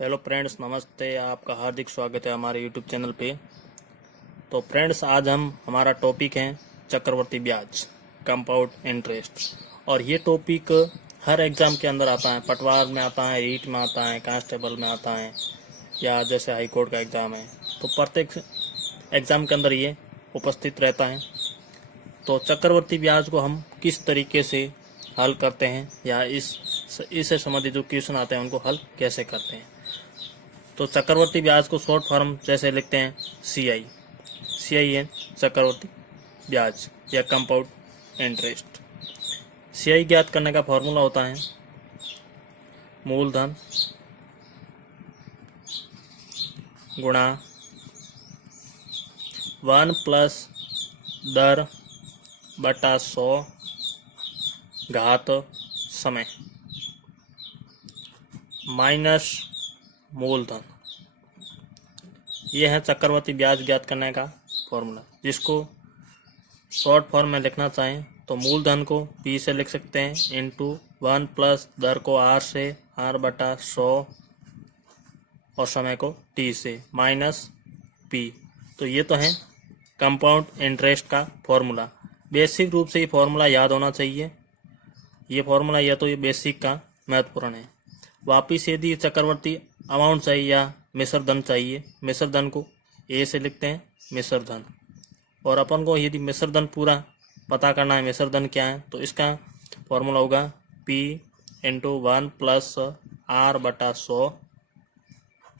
Hello friends, नमस्ते। आपका हार्दिक स्वागत है हमारे यूट्यूब चैनल पे। तो फ्रेंड्स, आज हमारा टॉपिक है चक्रवर्ती ब्याज, कंपाउंड इंटरेस्ट। और ये टॉपिक हर एग्ज़ाम के अंदर आता है। पटवार में आता है, रीट में आता है, कांस्टेबल में आता है, या जैसे हाई कोर्ट का एग्ज़ाम है, तो प्रत्येक एग्ज़ाम के अंदर ये उपस्थित रहता है। तो चक्रवर्ती ब्याज को हम किस तरीके से हल करते हैं, या इससे संबंधित जो क्वेश्चन आते हैं उनको हल कैसे करते हैं। तो चक्रवर्ती ब्याज को शॉर्ट फॉर्म जैसे लिखते हैं CI है चक्रवर्ती ब्याज या कंपाउंड इंटरेस्ट। CI ज्ञात करने का फॉर्मूला होता है मूलधन गुणा 1 प्लस दर बटा 100 घात समय माइनस मूलधन। यह है चक्रवर्ती ब्याज ज्ञात करने का फॉर्मूला, जिसको शॉर्ट फॉर्म में लिखना चाहें तो मूलधन को P से लिख सकते हैं इंटू 1 प्लस दर को R से R/100 और समय को T से माइनस P। तो ये तो है कंपाउंड इंटरेस्ट का फॉर्मूला। बेसिक रूप से ये फॉर्मूला याद होना चाहिए। ये फॉर्मूला या तो ये बेसिक का महत्वपूर्ण है। वापिस यदि चक्रवर्ती अमाउंट चाहिए या मिश्र धन चाहिए, मिश्र धन को A से लिखते हैं मिश्र धन। और अपन को यदि मिश्र धन पूरा पता करना है, मिश्र धन क्या है, तो इसका फॉर्मूला होगा P इंटू 1 प्लस R/100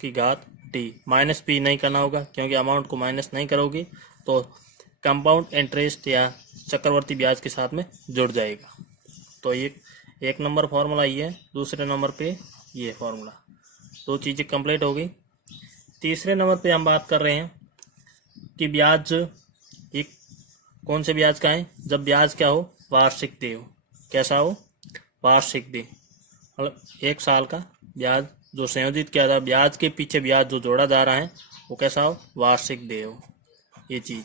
की घात T। माइनस P नहीं करना होगा, क्योंकि अमाउंट को माइनस नहीं करोगे तो कंपाउंड इंटरेस्ट या चक्रवर्ती ब्याज के साथ में जुड़ जाएगा। तो ये एक नंबर फार्मूला ये है, दूसरे नंबर पे ये फार्मूला। दो चीज़ें कंप्लीट हो गई। तीसरे नंबर पे हम बात कर रहे हैं कि ब्याज ये कौन से ब्याज का है, जब ब्याज क्या हो, वार्षिक देय हो। कैसा हो, वार्षिक देय, मतलब 1 साल का ब्याज जो संयोजित किया था, ब्याज के पीछे ब्याज जो जोड़ा जा रहा है वो कैसा हो, वार्षिक देय हो। ये चीज़।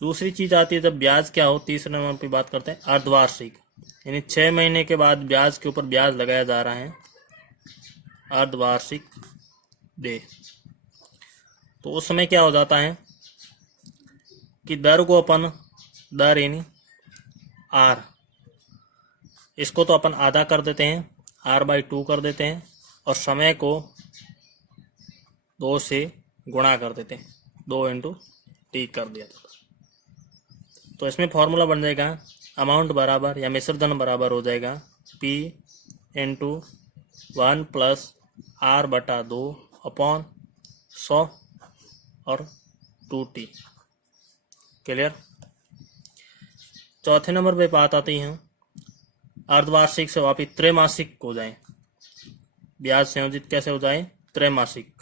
दूसरी चीज़ आती है जब ब्याज क्या हो, तीसरे नंबर पे बात करते हैं अर्धवार्षिक, यानी 6 महीने के बाद ब्याज के ऊपर ब्याज लगाया जा रहा है, अर्धवार्षिक देय। तो उस समय क्या हो जाता है कि दर को अपन दर यानी R, इसको तो अपन आधा कर देते हैं, R/2 कर देते हैं, और समय को 2 से गुणा कर देते हैं, 2 इंटू T कर दिया था। तो इसमें फॉर्मूला बन जाएगा अमाउंट बराबर या मिश्र धन बराबर हो जाएगा P into 1 plus R/2 upon 100 और 2T। क्लियर। चौथे नंबर पे बात आती है अर्धवार्षिक से वापिस त्रैमासिक हो जाए। ब्याज संयोजित कैसे हो जाए, त्रैमासिक।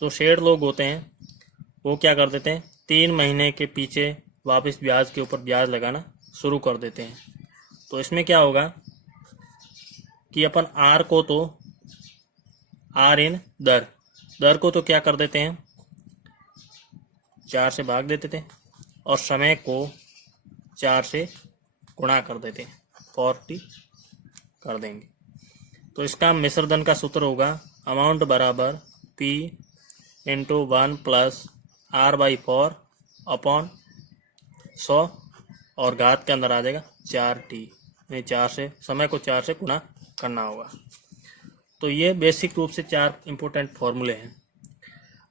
जो शेर लोग होते हैं वो क्या कर देते हैं, 3 महीने के पीछे वापस ब्याज के ऊपर ब्याज लगाना शुरू कर देते हैं। तो इसमें क्या होगा कि अपन R को तो R इन दर को तो क्या कर देते हैं, 4 से भाग देते थे, और समय को 4 से गुणा कर देते हैं, 40 कर देंगे। तो इसका मिश्र धन का सूत्र होगा अमाउंट बराबर P into 1 plus R/4 upon 100 और घात के अंदर आ जाएगा 4T, यानी 4 से समय को 4 से गुणा करना होगा। तो ये बेसिक रूप से 4 इम्पोर्टेंट फॉर्मूले हैं।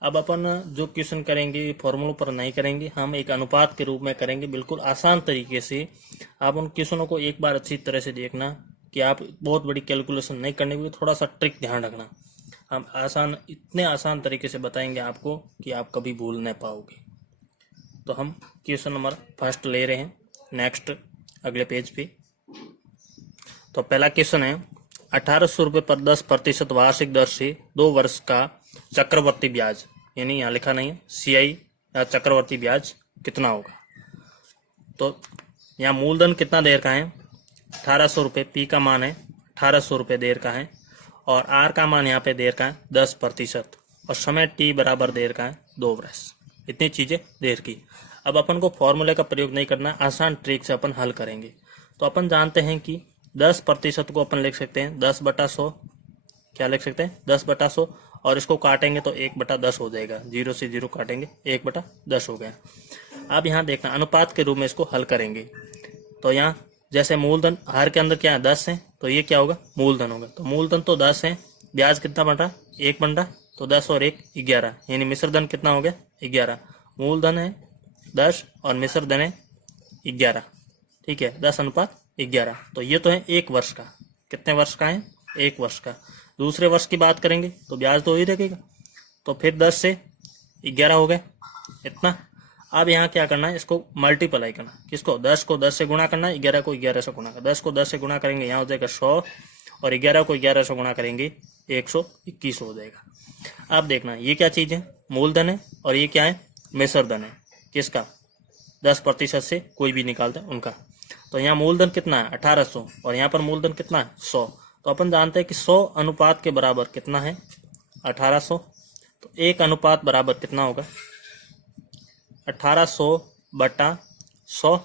अब अपन जो क्वेश्चन करेंगे फॉर्मूलों पर नहीं करेंगे, हम एक अनुपात के रूप में करेंगे, बिल्कुल आसान तरीके से। आप उन क्वेश्चनों को एक बार अच्छी तरह से देखना कि आप बहुत बड़ी कैलकुलेशन नहीं करने की, थोड़ा सा ट्रिक ध्यान रखना। हम इतने आसान तरीके से बताएंगे आपको कि आप कभी भूल नहीं पाओगे। तो हम क्वेश्चन नंबर फर्स्ट ले रहे हैं, नेक्स्ट अगले पेज पे। तो पहला क्वेश्चन है 1800 रुपये पर 10% वार्षिक दर से 2 वर्ष का चक्रवर्ती ब्याज, यानी यहाँ लिखा नहीं है CI या चक्रवर्ती ब्याज कितना होगा। तो यहाँ मूलधन कितना देर का है, 1800 रुपये। P का मान है 1800 रुपये देर का है, और R का मान यहाँ पे देर का है 10%, और समय T बराबर देर का है 2 वर्ष। इतनी चीज़ें देर की। अब अपन को फॉर्मूले का प्रयोग नहीं करना, आसान ट्रिक से अपन हल करेंगे। तो अपन जानते हैं कि 10% को अपन लिख सकते हैं 10/100, क्या लिख सकते हैं 10/100, और इसको काटेंगे तो 1/10 हो जाएगा, 0 से 0 काटेंगे 1/10 हो गया। अब यहाँ देखना अनुपात के रूप में इसको हल करेंगे, तो यहाँ जैसे मूलधन हर के अंदर क्या है 10 है, तो ये क्या होगा मूलधन होगा, तो मूलधन तो 10 है, ब्याज कितना बन रहा 1 बन रहा, तो 10 और 1 11, यानी मिश्र धन कितना हो गया 11। मूलधन है 10 और मिश्र धन है 11, ठीक है 10/11। तो ये तो है 1 वर्ष का, कितने वर्ष का है 1 वर्ष का। दूसरे वर्ष की बात करेंगे तो ब्याज तो ही लगेगा, तो फिर 10 से 11 हो गए इतना। अब यहाँ क्या करना है, इसको मल्टीप्लाई करना, किसको 10 को 10 से गुणा करना है, 11 को 11 से गुणा करना। 10 को 10 से गुणा करेंगे यहाँ हो जाएगा 100, और 11 को 11 से गुणा करेंगे 121 हो जाएगा। अब देखना ये क्या चीज है मूलधन है, और ये क्या है मिश्र धन है, किसका 10% से कोई भी निकालते हैं उनका। तो यहाँ मूलधन कितना है 1800, और यहाँ पर मूलधन कितना है 100। तो अपन जानते हैं कि 100 अनुपात के बराबर कितना है 1800, तो 1 अनुपात बराबर कितना होगा 1800/100,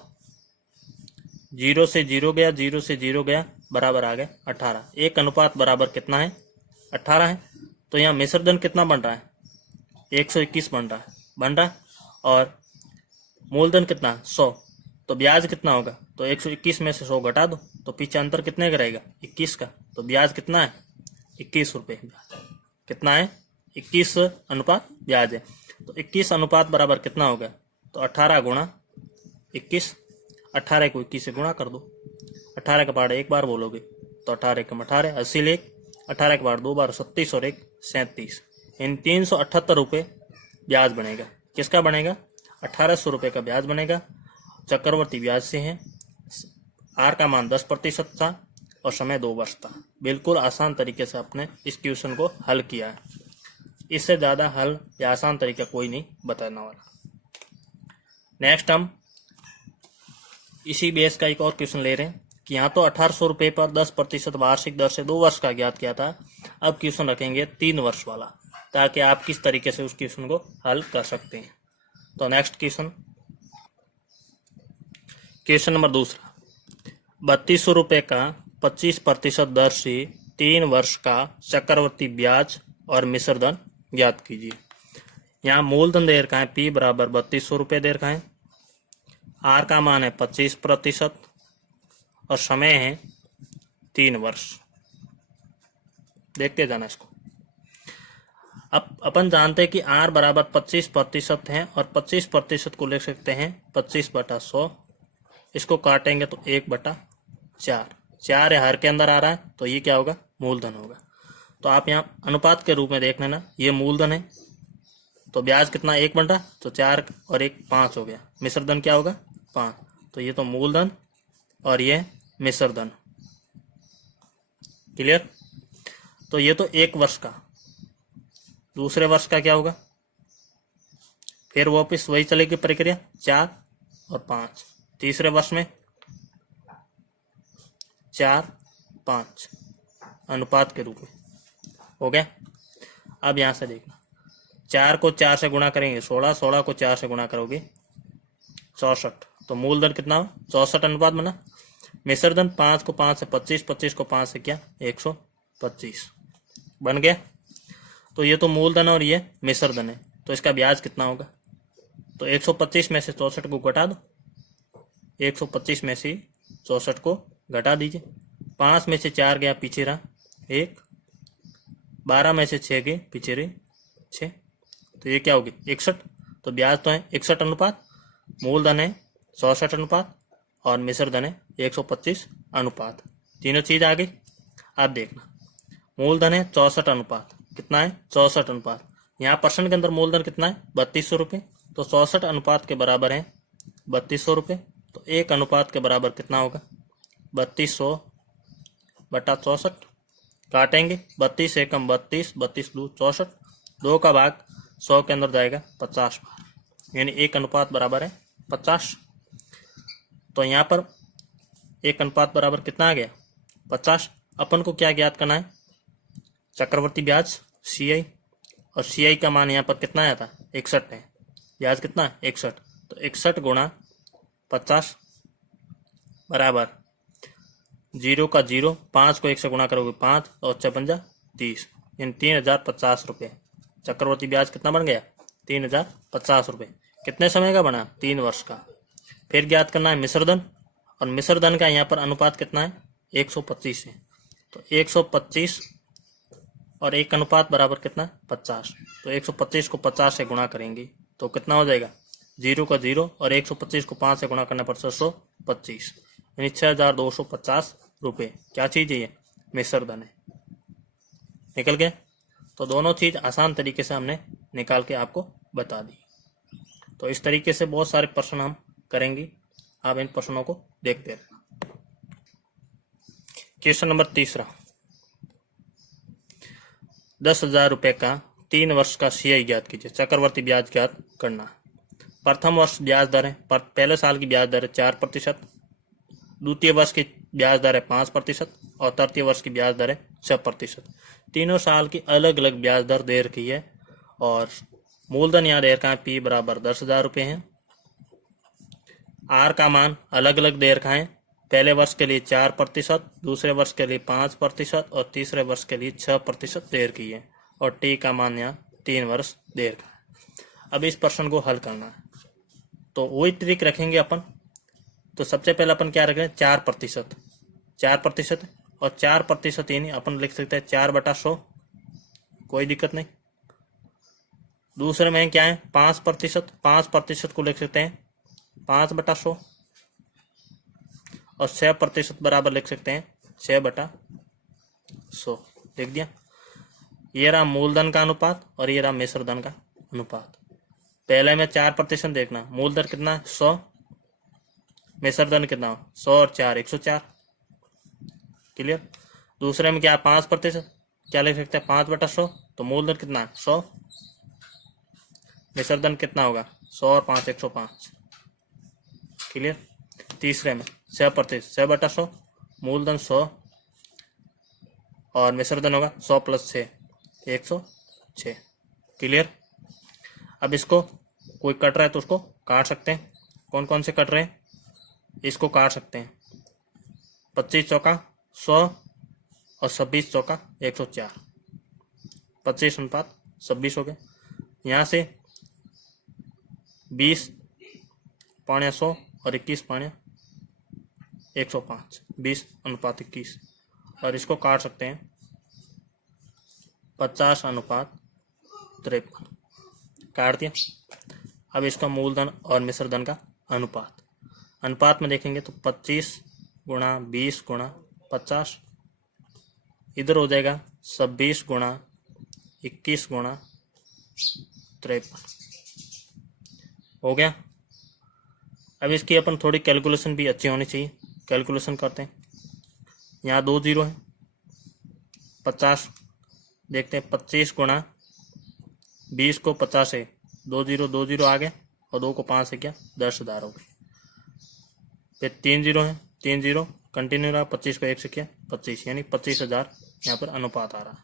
0 से 0 गया, 0 से 0 गया, बराबर आ गया 18। 1 अनुपात बराबर कितना है 18 है। तो यहाँ मिश्र धन कितना बन रहा है 121 बन रहा है, और मूलधन कितना 100, तो ब्याज कितना होगा, तो 121 में से 100 घटा दो, तो पीछे अंतर कितने का रहेगा 21 का, तो ब्याज कितना है 21 रुपये, कितना है 21 अनुपात ब्याज है। तो 21 अनुपात बराबर कितना होगा, तो 18 गुणा 21, 18 को 21 से गुणा कर दो, 18 का पाठ एक बार बोलोगे तो 18 कम 18 80 लेख, 18 के पाठ 2 बार 37 और 1 37, इन 378 रुपये ब्याज बनेगा। किसका बनेगा 1800 रुपये का ब्याज बनेगा। चक्रवर्ती ब्याज से है, आर का मान 10% था और समय 2 वर्ष था। बिल्कुल आसान तरीके से आपने इस क्वेश्चन को हल किया है, इससे ज़्यादा हल या आसान तरीका कोई नहीं बताने वाला। नेक्स्ट हम इसी बेस का एक और क्वेश्चन ले रहे हैं कि यहाँ तो 1800 रुपये पर 10% वार्षिक दर से 2 वर्ष का ज्ञात किया था। अब क्वेश्चन रखेंगे 3 वर्ष वाला, ताकि आप किस तरीके से उस क्वेश्चन को हल कर सकते हैं। तो नेक्स्ट क्वेश्चन नंबर 2, 3200 रुपये का 25% दर से 3 वर्ष का चक्रवर्ती ब्याज और मिश्र धन ज्ञात कीजिए। यहाँ मूलधन दे रखा है P बराबर 3200 रुपये दे रखा है, R का मान है 25% और समय है 3 वर्ष। देखते जाना इसको। अब अपन जानते हैं कि R बराबर 25% है, और 25% को लिख सकते हैं 25/100, इसको काटेंगे तो 1/4, 4 हर के अंदर आ रहा है, तो ये क्या होगा मूलधन होगा। तो आप यहाँ अनुपात के रूप में देख लेना, ये मूलधन है, तो ब्याज कितना 1 बन रहा, तो 4 और 1 5 हो गया। मिश्र धन क्या होगा 5, तो ये तो मूलधन और ये मिश्र धन। क्लियर। तो ये तो 1 वर्ष का। दूसरे वर्ष का क्या होगा, फिर वापिस वही चलेगी प्रक्रिया 4 और 5। तीसरे वर्ष में 4 5 अनुपात के रूप में हो गया। अब यहां से देखना, 4 को 4 से गुणा करेंगे 16, 16 को 4 से गुणा करोगे 64, तो मूलधन कितना हो 64 अनुपात बना। मिश्र धन 5 को 5 से 25, 25 को 5 से क्या 125 बन गया। तो ये तो मूलधन और ये मिश्र धन है, तो इसका ब्याज कितना होगा, तो 125 में से 64 को घटा दो, 125 में से 64 को घटा दीजिए। 5 में से 4 गया पीछे रहा 1, 12 में से 6 गए पीछे रहे 6, तो ये क्या होगी 61। तो ब्याज तो है 61 अनुपात, मूलधन है 64 अनुपात और मिश्र धन है 125 अनुपात। तीनों चीज आ गई। आप देखना, मूलधन है 64 अनुपात, कितना है 64 अनुपात। यहाँ प्रश्न के अंदर मूलधन कितना है 3200 रुपये, तो 64 अनुपात के बराबर है 3200 रुपये। तो 1 अनुपात के बराबर कितना होगा 3200/64, काटेंगे 32 एकम 32, 32 दो 64, 2 का भाग 100 के अंदर जाएगा 50 बार, यानी 1 अनुपात बराबर है 50। तो यहाँ पर 1 अनुपात बराबर कितना आ गया 50। अपन को क्या ज्ञात करना है, चक्रवर्ती ब्याज CI, और CI का मान यहाँ पर कितना आया था 61 है, ब्याज कितना है 61, तो 61 गुणा 50 बराबर 0 का 0, 5 को 1 से गुणा करोगे 5 और 6 पंजा 30, यानी 3050 रुपये। चक्रवर्ती ब्याज कितना बन गया? 3050 रुपये। कितने समय का बना? 3 वर्ष का। फिर ज्ञात करना है मिश्रधन, और मिश्रधन का यहाँ पर अनुपात कितना है? 125 है। तो 125 और 1 अनुपात बराबर कितना है? 50। तो 125 को 50 से गुणा करेंगे तो कितना हो जाएगा? 0 का 0 और 125 को 5 से गुणा करने पर 625, यानी 6250 रुपये। क्या चीज़ है ये? मिश्रधन है। निकल गए? तो दोनों चीज़ आसान तरीके से हमने निकाल के आपको बता दी। तो इस तरीके से बहुत सारे प्रश्न हम करेंगे, आप इन प्रश्नों को देखते रहना। क्वेश्चन नंबर 3, 10,000 रुपये का 3 वर्ष का CI ज्ञात कीजिए। चक्रवर्ती ब्याज ज्ञात करना। प्रथम वर्ष ब्याज दर है, पहले साल की ब्याज दर है 4%, द्वितीय वर्ष की ब्याज दर है 5% और तृतीय वर्ष की ब्याज दर है 6%। तीनों साल की अलग अलग ब्याज दर दे रखी है और मूलधन यहाँ दे रखा है P बराबर 10,000 रुपये है। R का मान अलग अलग दे रखा है, पहले वर्ष के लिए 4%, दूसरे वर्ष के लिए 5% और तीसरे वर्ष के लिए 6% दे रखी है, और T का मान यहाँ 3 वर्ष दे रखा है। अब इस प्रश्न को हल करना है तो वही ट्रिक रखेंगे अपन। तो सबसे पहले अपन क्या रखें? 4%, 4% और 4% यानी अपन लिख सकते हैं 4/100, कोई दिक्कत नहीं। दूसरे में क्या है? 5%, 5% को लिख सकते हैं 5/100 और 6% बराबर लिख सकते हैं 6/100। लिख दिया। ये रहा मूलधन का अनुपात और ये रहा मिश्रधन का अनुपात। पहले में 4% देखना, मूलधन कितना है? 100, मिश्रधन कितना? 100 और 4 104। क्लियर? दूसरे में क्या? 5%, क्या लिख सकते हैं? 5/100। तो मूलधन कितना है? 100, मिश्रधन कितना होगा? 100 और 5 105। क्लियर? तीसरे में 6%, 6/100, मूलधन 100 और मिश्रधन होगा 100 + 6 106। क्लियर? अब इसको कोई कट रहा है तो उसको काट सकते हैं। कौन कौन से कट रहे हैं? इसको काट सकते हैं। 25 चौका 100 और 26 चौका 104, 25:26 हो गया। यहाँ से 20 पौने 100 और 21 पौने 105, 20:21। और इसको काट सकते हैं 50:53। काट दिया। अब इसका मूलधन और मिश्रधन का अनुपात में देखेंगे तो 25 × 20 × 50, इधर हो जाएगा 26 × 21 × 53। हो गया। अब इसकी अपन थोड़ी कैलकुलेशन भी अच्छी होनी चाहिए। कैलकुलेशन करते हैं। यहाँ 2 0 है, 50 देखते हैं। 25 × 20 को 50 से 2 0 आ गए और 2 को 5 से क्या? 10,000 हो गए। फिर 3 0 है, 3 0 कंटिन्यू रहा। 25 को 1 से क्या? 25, यानी 25,000 यहाँ पर अनुपात आ रहा है।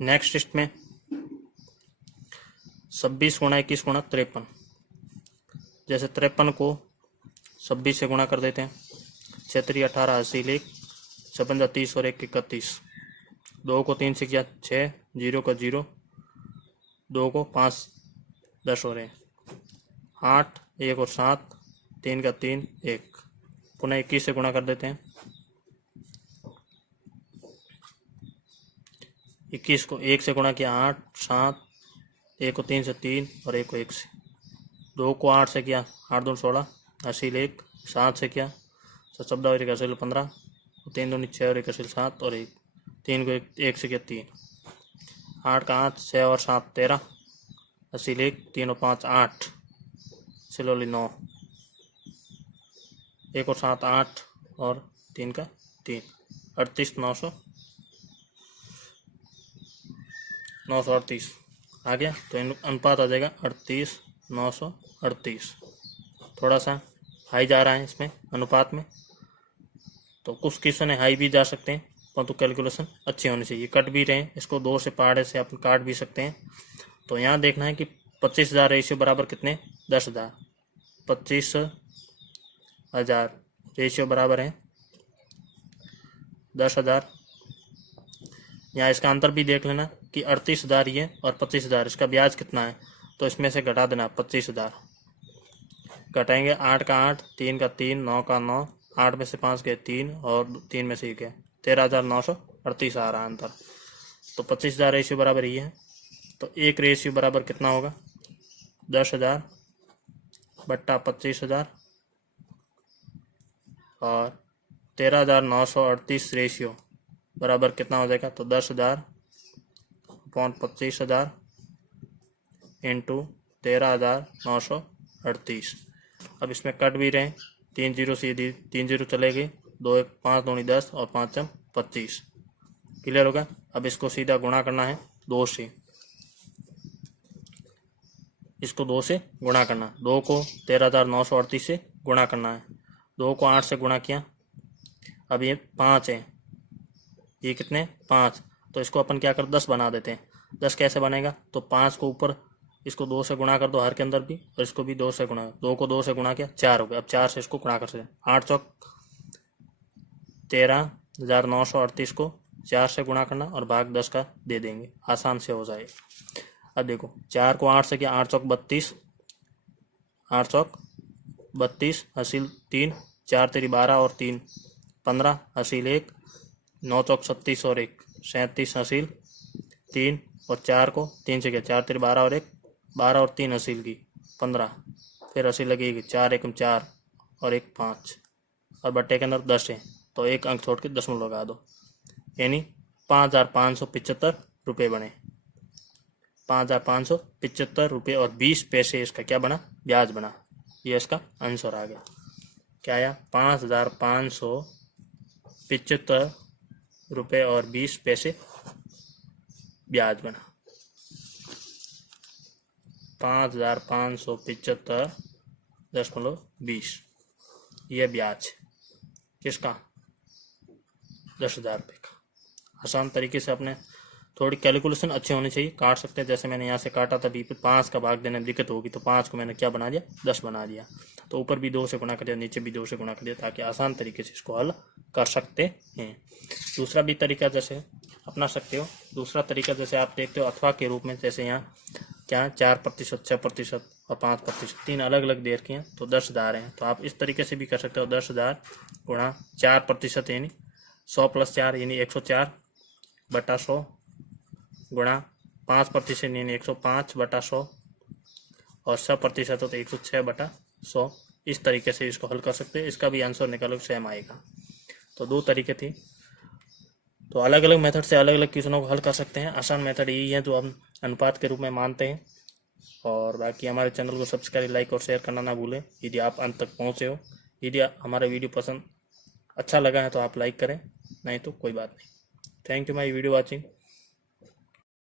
नेक्स्ट इसमें 26 × 21 × 53। जैसे 53 को 26 से गुणा कर देते हैं। 6 18 80 1 56 30 और 1 31। 2 को 3 से किया 6, 0 का 0, 2 को 5 10 हो रहे हैं। 8 1 और 7, 3 का 3 1। पुनः 21 से गुणा कर देते हैं। 21 को 1 से गुणा किया 8 7, 1 को 3 से 3 और 1 को 1 से। 2 को 8 से किया 8 2 16, 80 1। 7 से किया 14 और 1 80 15, 3 2 6 और 1 80 7 और 1। 3 को 1 से किया 3। 8 का 8, 6 और 7 13, 80 1, 3 और 5 8, सिलोली 9। 1 और 7 8 और 3 का 3, 38 938 आ गया। तो अनुपात आ जाएगा 38 938। थोड़ा सा हाई जा रहा है इसमें अनुपात में, तो कुछ क्वेश्चन है हाई भी जा सकते हैं, परंतु कैलकुलेशन अच्छी होनी चाहिए। कट भी रहे, इसको 2 से पहाड़े से आप काट भी सकते हैं। तो यहाँ देखना है कि 25,000 रेशियो बराबर कितने? 10,000। 25 10,000 रेशियो बराबर है 10,000। यहाँ इसका अंतर भी देख लेना कि 38,000 ये और 25,000, इसका ब्याज कितना है, तो इसमें से घटा देना 25,000। घटाएंगे 8 का 8, 3 का 3, 9 का 9, 8 में से 5 गए 3 और 3 में से 1 गए, 13,938 आ रहा है अंतर। तो 25,000 रेशियो बराबर ये है, तो एक रेशियो बराबर कितना होगा 10,000 बट्टा 25,000 और 13,938 रेशियो बराबर कितना हो जाएगा, तो 10,000 अपॉन 25,000 इंटू 13,938। अब इसमें कट भी रहे 3 जीरो सीधी 3 जीरो चले गए, 2 1 5 दूनी 10 और 5 25। क्लियर होगा। अब इसको सीधा गुणा करना है 2 से, इसको 2 से गुणा करना, 2 को 13,938 से गुणा करना है, 2 को 8 से गुणा किया। अब ये 5 है, ये कितने 5, तो इसको अपन क्या कर 10 बना देते हैं। 10 कैसे बनेगा, तो 5 को ऊपर इसको 2 से गुणा कर दो हर के अंदर भी, और इसको भी 2 से गुणा, 2 को 2 से गुणा किया 4 हो गया। अब 4 से इसको गुणा कर सकते, 8 चौक 13,938 को 4 से गुणा करना और भाग 10 का दे देंगे, आसान से हो जाएगा। अब देखो 4 को 8 से किया, 8 चौक 32, 8 चौक 32, हसील 3, 4 तेरी 12 और 3 15, हसील 1, 9 चौक 36 और 1 37, हसील 3 और 4 को 3 से किया, 4 तेरी 12 और 1 12 और 3 हसील की 15, फिर हसील लगेगी 4 एकम 4 और 1 5, और बट्टे के अंदर 10 है तो एक अंक छोड़ के दशमलव लगा दो, यानी 5,575 रुपये बने। 5,575 रुपये और 20 पैसे इसका क्या बना, ब्याज बना। ये इसका आंसर आ गया। क्या आया, 5,575 रुपये और 20 पैसे ब्याज बना। 5,575.20 ये ब्याज किसका, 10,000 रुपये का। आसान तरीके से अपने थोड़ी कैलकुलेशन अच्छी होनी चाहिए, काट सकते हैं। जैसे मैंने यहाँ से काटा था, 5 का भाग देने में दिक्कत होगी तो 5 को मैंने क्या बना दिया, 10 बना दिया। तो ऊपर भी 2 से गुणा कर दिया, नीचे भी 2 से गुणा कर दिया, ताकि आसान तरीके से इसको हल कर सकते हैं। दूसरा भी तरीका जैसे अपना सकते हो, दूसरा तरीका जैसे आप देखते हो अथवा के रूप में, जैसे यहाँ क्या 4%, 6% और 5%, 3 अलग अलग दे रखी हैं, तो 10,000 हैं। तो आप इस तरीके से भी कर सकते हो, 10,000 गुणा 4% यानी 100 + 4 यानी 104 बटा 100 गुणा 5% यानी 105 बटा 100 और 6% तो 106 बटा 100। इस तरीके से इसको हल कर सकते हैं। इसका भी आंसर निकालो सेम आएगा। तो 2 तरीके थी, तो अलग अलग मेथड से अलग अलग क्वेश्चनों को हल कर सकते हैं। आसान मेथड यही है जो हम अनुपात के रूप में मानते हैं। और बाकी हमारे चैनल को सब्सक्राइब, लाइक और शेयर करना ना भूलें यदि आप अंत तक पहुँचे हो। यदि हमारा वीडियो पसंद अच्छा लगा है तो आप लाइक करें, नहीं तो कोई बात नहीं। Thank you my video watching.